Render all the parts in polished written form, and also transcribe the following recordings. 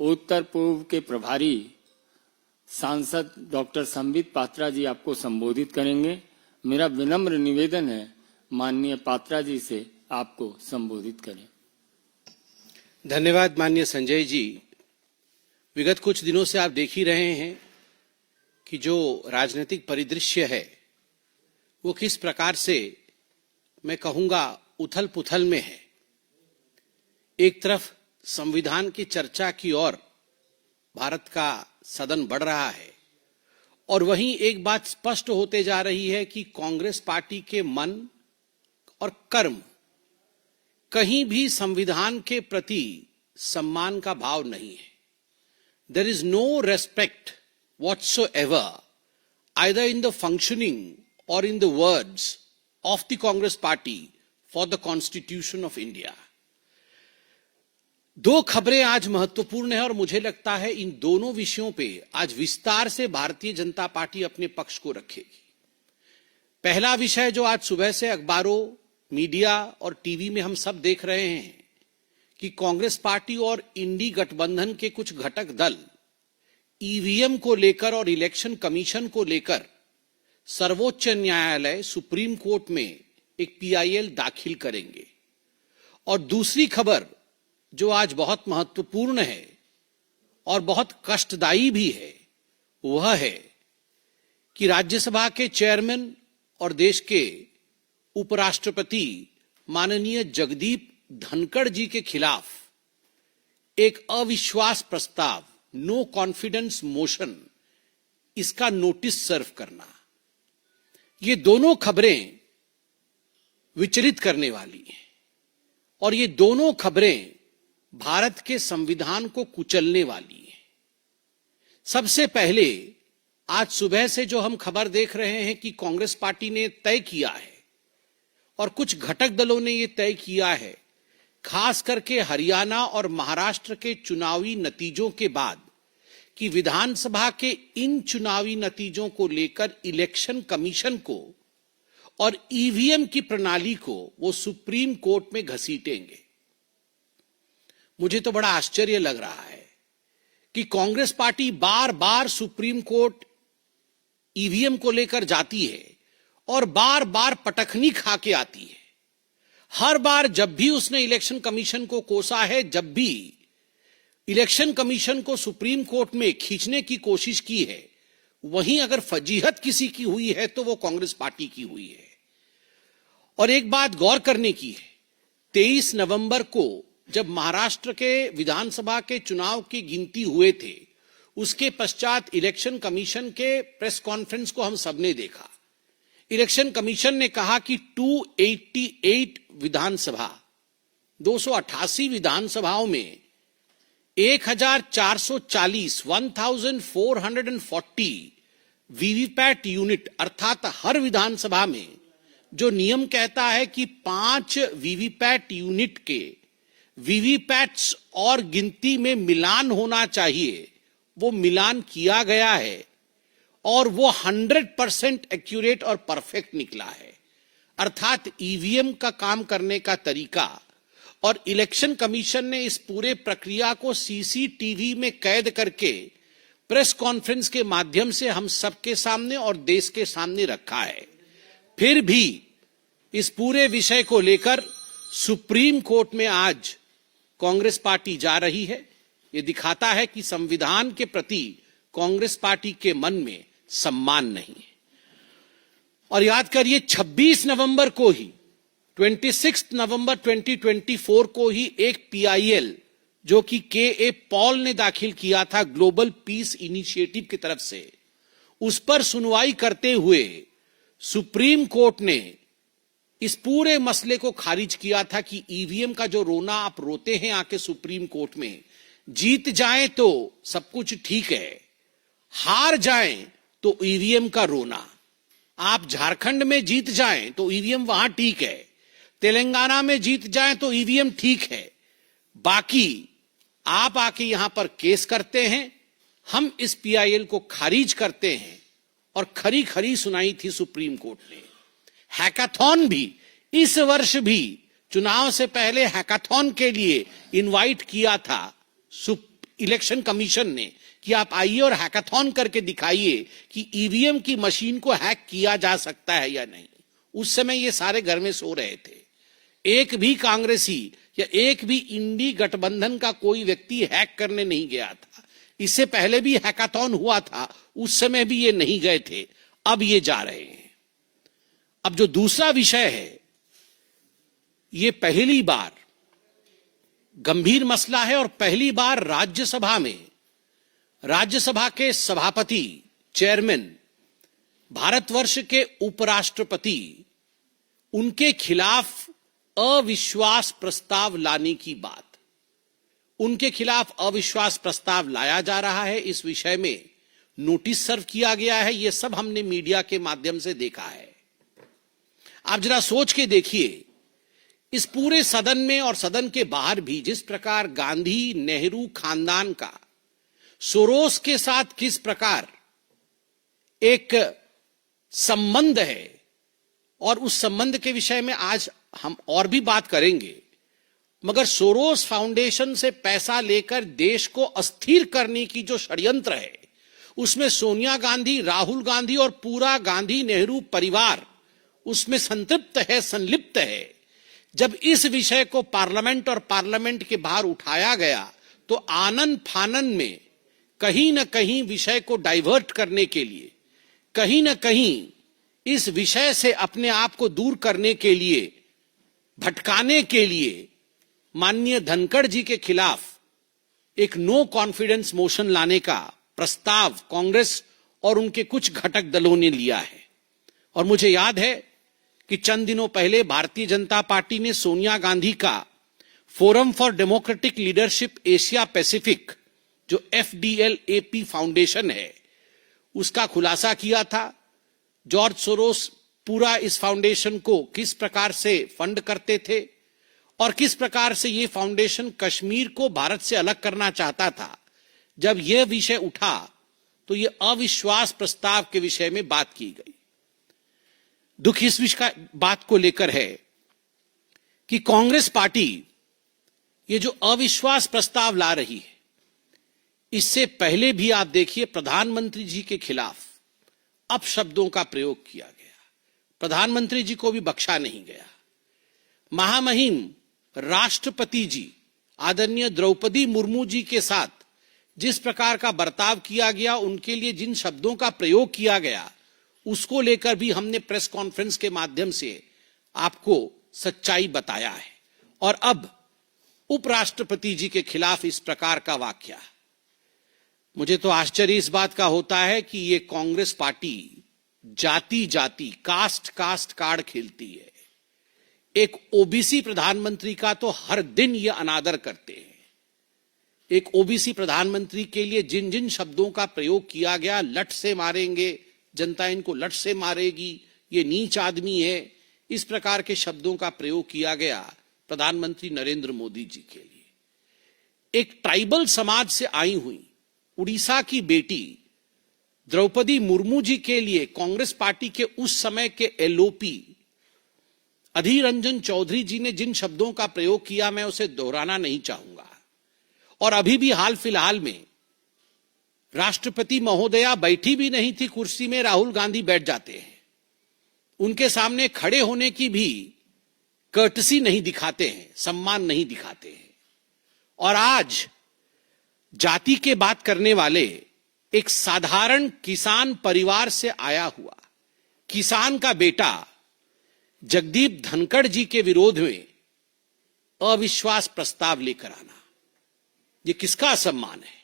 उत्तर पूर्व के प्रभारी सांसद डॉक्टर संबित पात्रा जी आपको संबोधित करेंगे। मेरा विनम्र निवेदन है माननीय पात्रा जी से आपको संबोधित करें। धन्यवाद माननीय संजय जी। विगत कुछ दिनों से आप देख ही रहे हैं कि जो राजनीतिक परिदृश्य है वो किस प्रकार से, मैं कहूंगा, उथल पुथल में है। एक तरफ संविधान की चर्चा की ओर भारत का सदन बढ़ रहा है और वहीं एक बात स्पष्ट होते जा रही है कि कांग्रेस पार्टी के मन और कर्म कहीं भी संविधान के प्रति सम्मान का भाव नहीं है। There is no respect whatsoever either in the functioning or in the words of the Congress party for the Constitution of India. दो खबरें आज महत्वपूर्ण है और मुझे लगता है इन दोनों विषयों पे आज विस्तार से भारतीय जनता पार्टी अपने पक्ष को रखेगी। पहला विषय जो आज सुबह से अखबारों, मीडिया और टीवी में हम सब देख रहे हैं कि कांग्रेस पार्टी और इंडी गठबंधन के कुछ घटक दल ईवीएम को लेकर और इलेक्शन कमीशन को लेकर सर्वोच्च न्यायालय, सुप्रीम कोर्ट में एक पीआईएल दाखिल करेंगे। और दूसरी खबर जो आज बहुत महत्वपूर्ण है और बहुत कष्टदायी भी है वह है कि राज्यसभा के चेयरमैन और देश के उपराष्ट्रपति माननीय जगदीप धनखड़ जी के खिलाफ एक अविश्वास प्रस्ताव, नो कॉन्फिडेंस मोशन, इसका नोटिस सर्व करना, ये दोनों खबरें विचलित करने वाली हैं और ये दोनों खबरें भारत के संविधान को कुचलने वाली हैं। सबसे पहले आज सुबह से जो हम खबर देख रहे हैं कि कांग्रेस पार्टी ने तय किया है और कुछ घटक दलों ने ये तय किया है, खास करके हरियाणा और महाराष्ट्र के चुनावी नतीजों के बाद, कि विधानसभा के इन चुनावी नतीजों को लेकर इलेक्शन कमीशन को और ईवीएम की प्रणाली को वो सुप्रीम कोर्ट में घसीटेंगे। मुझे तो बड़ा आश्चर्य लग रहा है कि कांग्रेस पार्टी बार बार सुप्रीम कोर्ट ईवीएम को लेकर जाती है और बार बार पटखनी खा के आती है। हर बार जब भी उसने इलेक्शन कमीशन को कोसा है, जब भी इलेक्शन कमीशन को सुप्रीम कोर्ट में खींचने की कोशिश की है, वहीं अगर फजीहत किसी की हुई है तो वो कांग्रेस पार्टी की हुई है। और एक बात गौर करने की है, 23 नवंबर को जब महाराष्ट्र के विधानसभा के चुनाव की गिनती हुए थे, उसके पश्चात इलेक्शन कमीशन के प्रेस कॉन्फ्रेंस को हम सबने देखा। इलेक्शन कमीशन ने कहा कि 288 विधानसभा, 288 विधानसभाओं में 1440 वीवीपैट यूनिट, अर्थात हर विधानसभा में जो नियम कहता है कि 5 वीवीपैट यूनिट के वीवीपैट्स और गिनती में मिलान होना चाहिए, वो मिलान किया गया है और वो 100% एक्यूरेट और परफेक्ट निकला है। अर्थात ईवीएम का काम करने का तरीका और इलेक्शन कमीशन ने इस पूरे प्रक्रिया को सीसीटीवी में कैद करके प्रेस कॉन्फ्रेंस के माध्यम से हम सबके सामने और देश के सामने रखा है। फिर भी इस पूरे विषय को लेकर सुप्रीम कोर्ट में आज कांग्रेस पार्टी जा रही है। ये दिखाता है कि संविधान के प्रति कांग्रेस पार्टी के मन में सम्मान नहीं है। और याद करिए 26 नवंबर को ही, 26 नवंबर 2024 को ही एक पीआईएल जो कि के पॉल ने दाखिल किया था ग्लोबल पीस इनिशिएटिव की तरफ से, उस पर सुनवाई करते हुए सुप्रीम कोर्ट ने इस पूरे मसले को खारिज किया था कि ईवीएम का जो रोना आप रोते हैं आके सुप्रीम कोर्ट में, जीत जाएं तो सब कुछ ठीक है, हार जाएं तो ईवीएम का रोना। आप झारखंड में जीत जाएं तो ईवीएम वहां ठीक है, तेलंगाना में जीत जाएं तो ईवीएम ठीक है, बाकी आप आके यहां पर केस करते हैं, हम इस पीआईएल को खारिज करते हैं। और खरी खरी सुनाई थी सुप्रीम कोर्ट ने। हैकाथॉन भी इस वर्ष भी चुनाव से पहले हैकाथॉन के लिए इनवाइट किया था इलेक्शन कमीशन ने कि आप आइए और हैकाथॉन करके दिखाइए कि ईवीएम की मशीन को हैक किया जा सकता है या नहीं। उस समय ये सारे घर में सो रहे थे। एक भी कांग्रेसी या एक भी इंडी गठबंधन का कोई व्यक्ति हैक करने नहीं गया था। इससे पहले भी हैकाथॉन हुआ था, उस समय भी ये नहीं गए थे, अब ये जा रहे हैं। अब जो दूसरा विषय है, ये पहली बार गंभीर मसला है और पहली बार राज्यसभा में राज्यसभा के सभापति, चेयरमैन, भारतवर्ष के उपराष्ट्रपति, उनके खिलाफ अविश्वास प्रस्ताव लाने की बात, उनके खिलाफ अविश्वास प्रस्ताव लाया जा रहा है। इस विषय में नोटिस सर्व किया गया है। यह सब हमने मीडिया के माध्यम से देखा है। आप जरा सोच के देखिए, इस पूरे सदन में और सदन के बाहर भी जिस प्रकार गांधी नेहरू खानदान का सोरोस के साथ किस प्रकार एक संबंध है, और उस संबंध के विषय में आज हम और भी बात करेंगे, मगर सोरोस फाउंडेशन से पैसा लेकर देश को अस्थिर करने की जो षड्यंत्र है, उसमें सोनिया गांधी, राहुल गांधी और पूरा गांधी नेहरू परिवार उसमें संतृप्त है, संलिप्त है। जब इस विषय को पार्लियामेंट और पार्लियामेंट के बाहर उठाया गया तो आनन फानन में कहीं न कहीं विषय को डाइवर्ट करने के लिए, कहीं न कहीं इस विषय से अपने आप को दूर करने के लिए, भटकाने के लिए माननीय धनखड़ जी के खिलाफ एक नो कॉन्फिडेंस मोशन लाने का प्रस्ताव कांग्रेस और उनके कुछ घटक दलों ने लिया है। और मुझे याद है कि चंद दिनों पहले भारतीय जनता पार्टी ने सोनिया गांधी का forum for democratic leadership Asia Pacific, जो FDL-AP फाउंडेशन है, उसका खुलासा किया था। जॉर्ज सोरोस पूरा इस फाउंडेशन को किस प्रकार से फंड करते थे और किस प्रकार से ये फाउंडेशन कश्मीर को भारत से अलग करना चाहता था। जब यह विषय उठा तो यह अविश्वास प्रस्ताव के विषय में बात की गई। दुख इस विषय का बात को लेकर है कि कांग्रेस पार्टी ये जो अविश्वास प्रस्ताव ला रही है, इससे पहले भी आप देखिए प्रधानमंत्री जी के खिलाफ अपशब्दों का प्रयोग किया गया, प्रधानमंत्री जी को भी बख्शा नहीं गया। महामहिम राष्ट्रपति जी आदरणीय द्रौपदी मुर्मू जी के साथ जिस प्रकार का बर्ताव किया गया, उनके लिए जिन शब्दों का प्रयोग किया गया, उसको लेकर भी हमने प्रेस कॉन्फ्रेंस के माध्यम से आपको सच्चाई बताया है। और अब उपराष्ट्रपति जी के खिलाफ इस प्रकार का वाकया, मुझे तो आश्चर्य इस बात का होता है कि ये कांग्रेस पार्टी जाति जाति, कास्ट कास्ट कार्ड खेलती है। एक ओबीसी प्रधानमंत्री का तो हर दिन ये अनादर करते हैं। एक ओबीसी प्रधानमंत्री के लिए जिन जिन शब्दों का प्रयोग किया गया, लट से मारेंगे, जनता इनको लट से मारेगी, ये नीच आदमी है, इस प्रकार के शब्दों का प्रयोग किया गया प्रधानमंत्री नरेंद्र मोदी जी के लिए। एक ट्राइबल समाज से आई हुई उड़ीसा की बेटी द्रौपदी मुर्मू जी के लिए कांग्रेस पार्टी के उस समय के LOP अधीर रंजन चौधरी जी ने जिन शब्दों का प्रयोग किया, मैं उसे दोहराना नहीं चाहूंगा। और अभी भी हाल फिलहाल में राष्ट्रपति महोदया बैठी भी नहीं थी कुर्सी में, राहुल गांधी बैठ जाते हैं। उनके सामने खड़े होने की भी कर्टसी नहीं दिखाते हैं, सम्मान नहीं दिखाते हैं। और आज जाति के बात करने वाले एक साधारण किसान परिवार से आया हुआ किसान का बेटा जगदीप धनखड़ जी के विरोध में अविश्वास प्रस्ताव लेकर आना, ये किसका असम्मान है?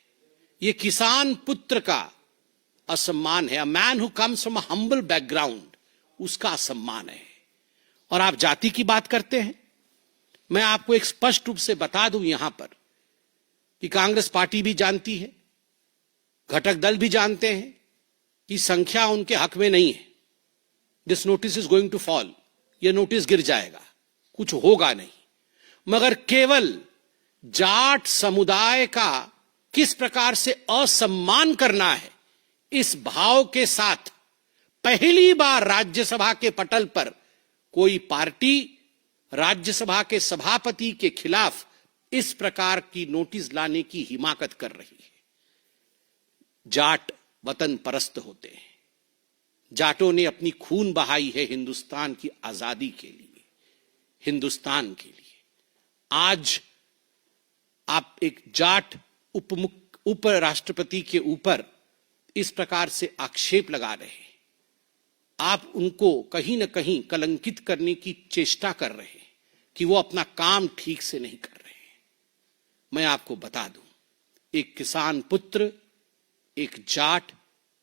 ये किसान पुत्र का असम्मान है। A man who comes from a humble background, उसका असम्मान है। और आप जाति की बात करते हैं। मैं आपको एक स्पष्ट रूप से बता दूं यहां पर कि कांग्रेस पार्टी भी जानती है, घटक दल भी जानते हैं कि संख्या उनके हक में नहीं है। This notice is going to fall, यह नोटिस गिर जाएगा, कुछ होगा नहीं। मगर केवल जाट समुदाय का किस प्रकार से असम्मान करना है, इस भाव के साथ पहली बार राज्यसभा के पटल पर कोई पार्टी राज्यसभा के सभापति के खिलाफ इस प्रकार की नोटिस लाने की हिमाकत कर रही है। जाट वतन परस्त होते हैं। जाटों ने अपनी खून बहाई है हिंदुस्तान की आजादी के लिए, हिंदुस्तान के लिए। आज आप एक जाट उपराष्ट्रपति के ऊपर इस प्रकार से आक्षेप लगा रहे हैं, आप उनको कहीं ना कहीं कलंकित करने की चेष्टा कर रहे हैं कि वो अपना काम ठीक से नहीं कर रहे हैं। मैं आपको बता दूं, एक किसान पुत्र, एक जाट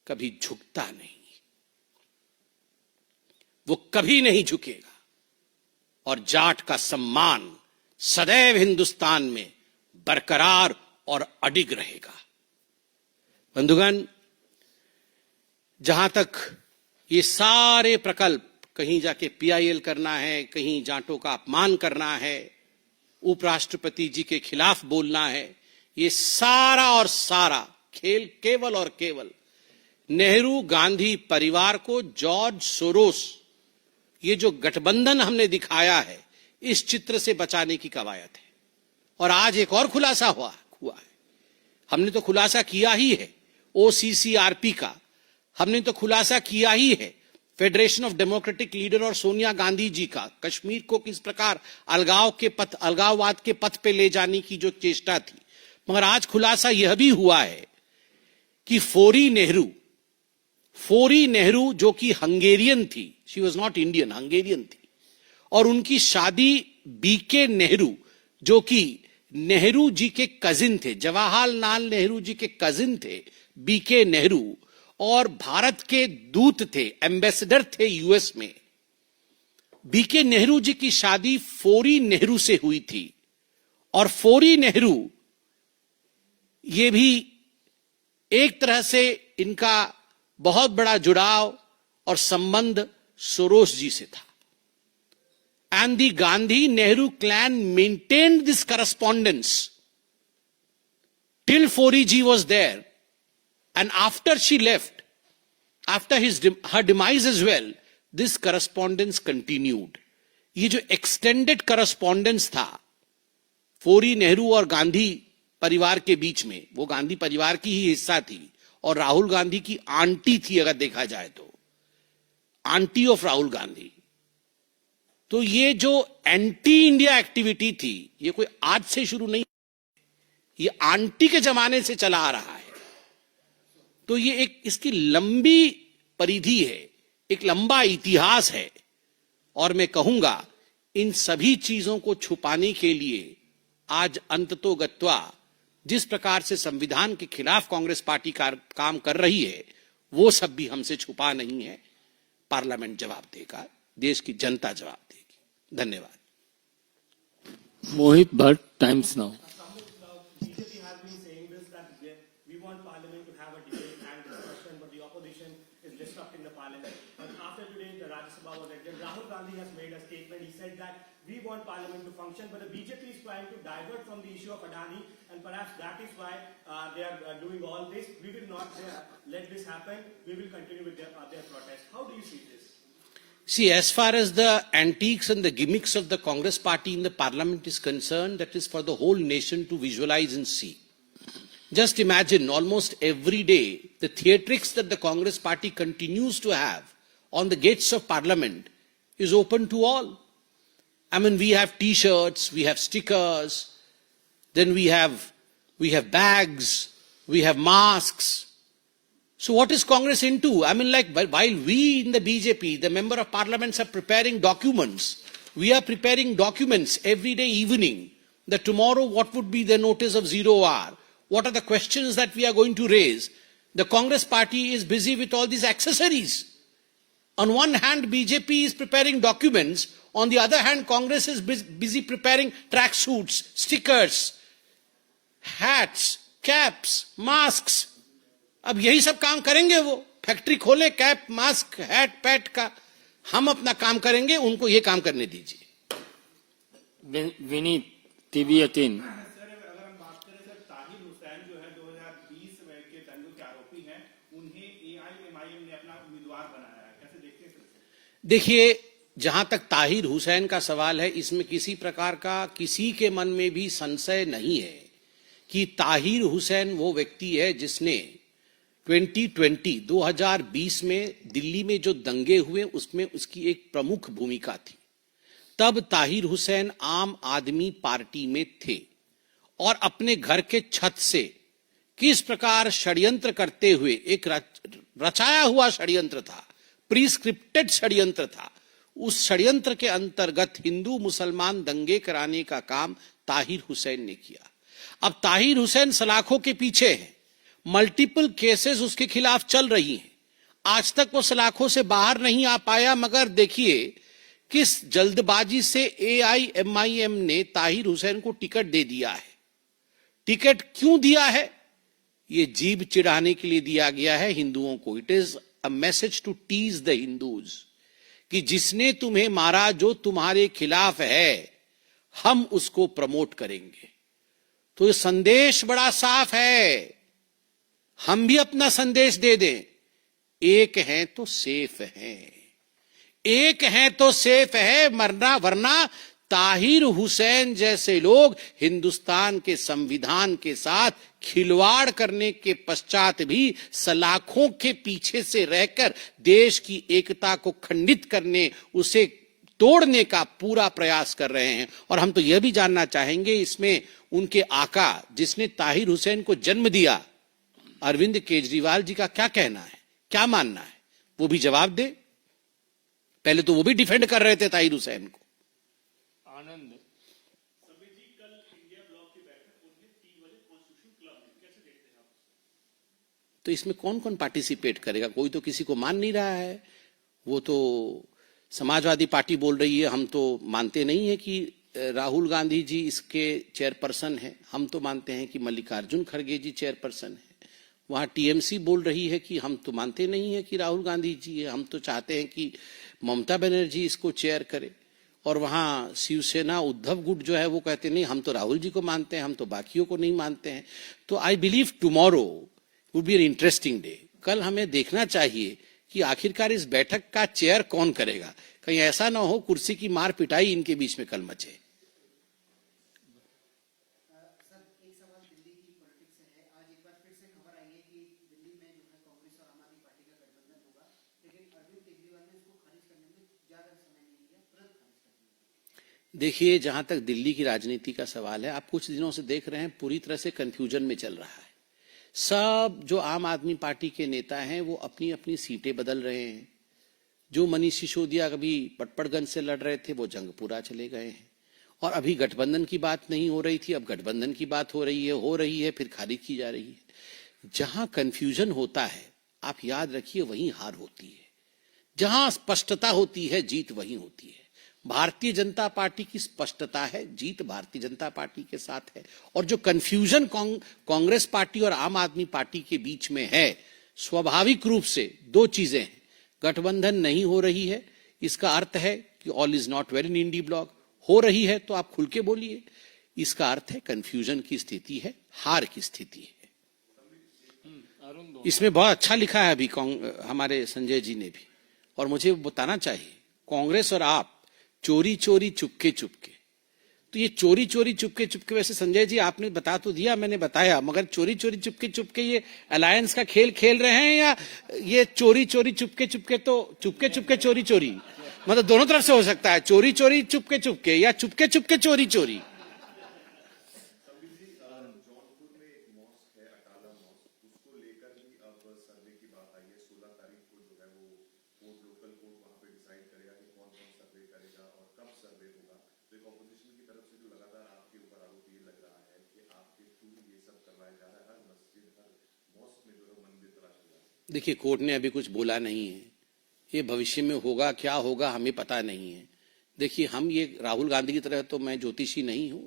कभी झुकता नहीं, वो कभी नहीं झुकेगा, और जाट का सम्मान सदैव हिंदुस्तान में बरकरार और अडिग रहेगा। बंधुगण, जहां तक ये सारे प्रकल्प, कहीं जाके पीआईएल करना है, कहीं जाटों का अपमान करना है, उपराष्ट्रपति जी के खिलाफ बोलना है, ये सारा और सारा खेल केवल और केवल नेहरू गांधी परिवार को जॉर्ज सोरोस, ये जो गठबंधन हमने दिखाया है, इस चित्र से बचाने की कवायद है। और आज एक और खुलासा हुआ है। हमने तो खुलासा किया ही है ओसीसीआरपी का, हमने तो खुलासा किया ही है फेडरेशन ऑफ डेमोक्रेटिक लीडर और सोनिया गांधी जी का, कश्मीर को किस प्रकार अलगाववाद के पथ पे ले जाने की जो चेष्टा थी। मगर आज खुलासा यह भी हुआ है कि फोरी नेहरू जो कि हंगेरियन थी, she was not Indian, Hungarian थी, और उनकी शादी बीके नेहरू जो कि नेहरू जी के कजिन थे, जवाहरलाल नेहरू जी के कजिन थे बीके नेहरू, और भारत के दूत थे, एम्बेसडर थे यूएस में। बीके नेहरू जी की शादी फोरी नेहरू से हुई थी, और फोरी नेहरू ये भी एक तरह से इनका बहुत बड़ा जुड़ाव और संबंध सोरोस जी से था। And the Gandhi-Nehru clan maintained this correspondence till Fori ji was there, and after she left, after her demise as well, this correspondence continued. ये जो extended correspondence था फोरी नेहरू और गांधी परिवार के बीच में, वो गांधी परिवार की ही हिस्सा थी और राहुल गांधी की आंटी थी, अगर देखा जाए तो आंटी ऑफ राहुल गांधी। तो ये जो एंटी इंडिया एक्टिविटी थी, ये कोई आज से शुरू नहीं, ये आंटी के जमाने से चला आ रहा है। तो ये एक इसकी लंबी परिधि है, एक लंबा इतिहास है, और मैं कहूंगा इन सभी चीजों को छुपाने के लिए आज अंततोगत्वा जिस प्रकार से संविधान के खिलाफ कांग्रेस पार्टी काम कर रही है, वो सब भी हमसे छुपा नहीं है। पार्लियामेंट जवाब देगा, देश की जनता जवाब देगी। धन्यवाद। Mohit Bhatt, Times Now. BJP has been saying this, that we want Parliament to have a debate and discussion, but the opposition is disrupting the Parliament. But after today, the Rajya Sabha was adjourned. Rahul Gandhi has made a statement. He said that we want Parliament to function, but the BJP is trying to divert from the issue of Adani, and perhaps that is why they are doing all this. We will not let this happen. We will continue with their protest. How do you see this? See, as far as the antiques and the gimmicks of the Congress party in the parliament is concerned, that is for the whole nation to visualize and see. Just imagine, almost every day, the theatrics that the Congress party continues to have on the gates of parliament is open to all. I mean, we have t-shirts, we have stickers, then we have bags, we have masks. So what is Congress into? I mean, like, while we in the BJP, the member of parliaments, are preparing documents, we are preparing documents every day evening, that tomorrow what would be the notice of 0 hour, what are the questions that we are going to raise. The Congress party is busy with all these accessories. On one hand, BJP is preparing documents, on the other hand, Congress is busy preparing tracksuits, stickers, hats, caps, masks. अब यही सब काम करेंगे, वो factory खोले, cap, mask, hat, PAT का। हम अपना काम करेंगे, उनको ये काम करने दीजिए। विनीत, टीवी 18। सर, अगर हम बात करें सर, ताहिर हुसैन जो है 2020 के दंगों के आरोपी हैं, उन्हें एआईएमआईएम ने अपना उम्मीदवार बनाया है, कैसे देखते हैं सर? देखिए, जहां तक ताहिर हुसैन का सवाल है, इसमें किसी प्रकार का किसी के मन में भी संशय नहीं है कि ताहिर हुसैन वो व्यक्ति है जिसने 2020 में दिल्ली में जो दंगे हुए उसमें उसकी एक प्रमुख भूमिका थी। तब ताहिर हुसैन आम आदमी पार्टी में थे और अपने घर के छत से किस प्रकार षड्यंत्र करते हुए, एक रचाया हुआ षड्यंत्र था, प्रीस्क्रिप्टेड षड्यंत्र था, उस षड्यंत्र के अंतर्गत हिंदू मुसलमान दंगे कराने का काम ताहिर हुसैन ने किया। अब ताहिर हुसैन सलाखों के पीछे है, मल्टीपल केसेस उसके खिलाफ चल रही हैं, आज तक वो सलाखों से बाहर नहीं आ पाया। मगर देखिए किस जल्दबाजी से AIMIM ने ताहिर हुसैन को टिकट दे दिया है। टिकट क्यों दिया है? ये जीभ चिढ़ाने के लिए दिया गया है हिंदुओं को। It is a message to tease the Hindus कि जिसने तुम्हें मारा, जो तुम्हारे खिलाफ है, हम उसको प्रमोट करेंगे। तो ये संदेश बड़ा साफ है, हम भी अपना संदेश दे दें, एक हैं तो सेफ हैं, एक हैं तो सेफ है, मरना वरना ताहिर हुसैन जैसे लोग हिंदुस्तान के संविधान के साथ खिलवाड़ करने के पश्चात भी सलाखों के पीछे से रहकर देश की एकता को खंडित करने, उसे तोड़ने का पूरा प्रयास कर रहे हैं। और हम तो यह भी जानना चाहेंगे इसमें उनके आका जिसने ताहिर हुसैन को जन्म दिया, अरविंद केजरीवाल जी का क्या कहना है, क्या मानना है, वो भी जवाब दे। पहले तो वो भी डिफेंड कर रहे थे ताहिर हुसैन को। आनंद तो इसमें कौन कौन पार्टिसिपेट करेगा? कोई तो किसी को मान नहीं रहा है। वो तो समाजवादी पार्टी बोल रही है, हम तो मानते नहीं है कि राहुल गांधी जी इसके चेयरपर्सन हैं, हम तो मानते हैं कि मल्लिकार्जुन खड़गे जी चेयरपर्सन हैं। वहां TMC बोल रही है कि हम तो मानते नहीं है कि राहुल गांधी जी है, हम तो चाहते हैं कि ममता बनर्जी इसको चेयर करे। और वहां शिवसेना उद्धव गुट जो है वो कहते नहीं, हम तो राहुल जी को मानते हैं, हम तो बाकियों को नहीं मानते हैं। तो I believe tomorrow would be an interesting day. कल हमें देखना चाहिए कि आखिरकार इस बैठक का चेयर कौन करेगा। कहीं ऐसा ना हो कुर्सी की मार पिटाई इनके बीच में कल मचे। देखिए, जहां तक दिल्ली की राजनीति का सवाल है, आप कुछ दिनों से देख रहे हैं पूरी तरह से कंफ्यूजन में चल रहा है। सब जो आम आदमी पार्टी के नेता हैं वो अपनी अपनी सीटें बदल रहे हैं। जो मनीष सिसोदिया कभी पटपड़गंज से लड़ रहे थे वो जंगपुरा चले गए हैं। और अभी गठबंधन की बात नहीं हो रही थी, अब गठबंधन की बात हो रही है, फिर खारिज की जा रही है। जहां कंफ्यूजन होता है, आप याद रखिए, वहीं हार होती है। जहां स्पष्टता होती है, जीत वहीं होती है। भारतीय जनता पार्टी की स्पष्टता है, जीत भारतीय जनता पार्टी के साथ है। और जो कंफ्यूजन कांग्रेस पार्टी और आम आदमी पार्टी के बीच में है, स्वाभाविक रूप से दो चीजें हैं। गठबंधन नहीं हो रही है, इसका अर्थ है कि all is not well in INDI bloc. हो रही है तो आप खुल के बोलिए, इसका अर्थ है कंफ्यूजन की स्थिति है, हार की स्थिति है। इसमें बहुत अच्छा लिखा है अभी हमारे संजय जी ने भी, और मुझे बताना चाहिए, कांग्रेस और आप चोरी चोरी चुपके चुपके। तो ये चोरी चोरी चुपके चुपके, वैसे संजय जी आपने बता तो दिया, मैंने बताया, मगर चोरी चोरी चुपके चुपके ये अलायंस का खेल खेल रहे हैं या ये चोरी चोरी चुपके चुपके? तो चुपके चुपके चोरी चोरी, मतलब दोनों तरफ से हो सकता है, चोरी चोरी चुपके चुपके या चुपके चुपके चोरी चोरी। देखिए, कोर्ट ने अभी कुछ बोला नहीं है, ये भविष्य में होगा, क्या होगा हमें पता नहीं है। देखिए, हम ये राहुल गांधी की तरह तो मैं ज्योतिषी नहीं हूं,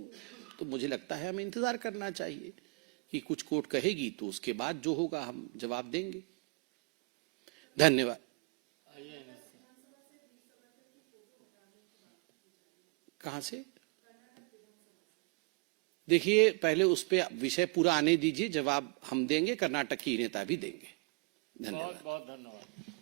तो मुझे लगता है हमें इंतजार करना चाहिए कि कुछ कोर्ट कहेगी, तो उसके बाद जो होगा हम जवाब देंगे। धन्यवाद। कहां से? देखिए, पहले उस पे विषय पूरा आने दीजिए, जवाब हम देंगे, कर्नाटक की नेता भी देंगे। धन्यवाद। बहुत बहुत धन्यवाद।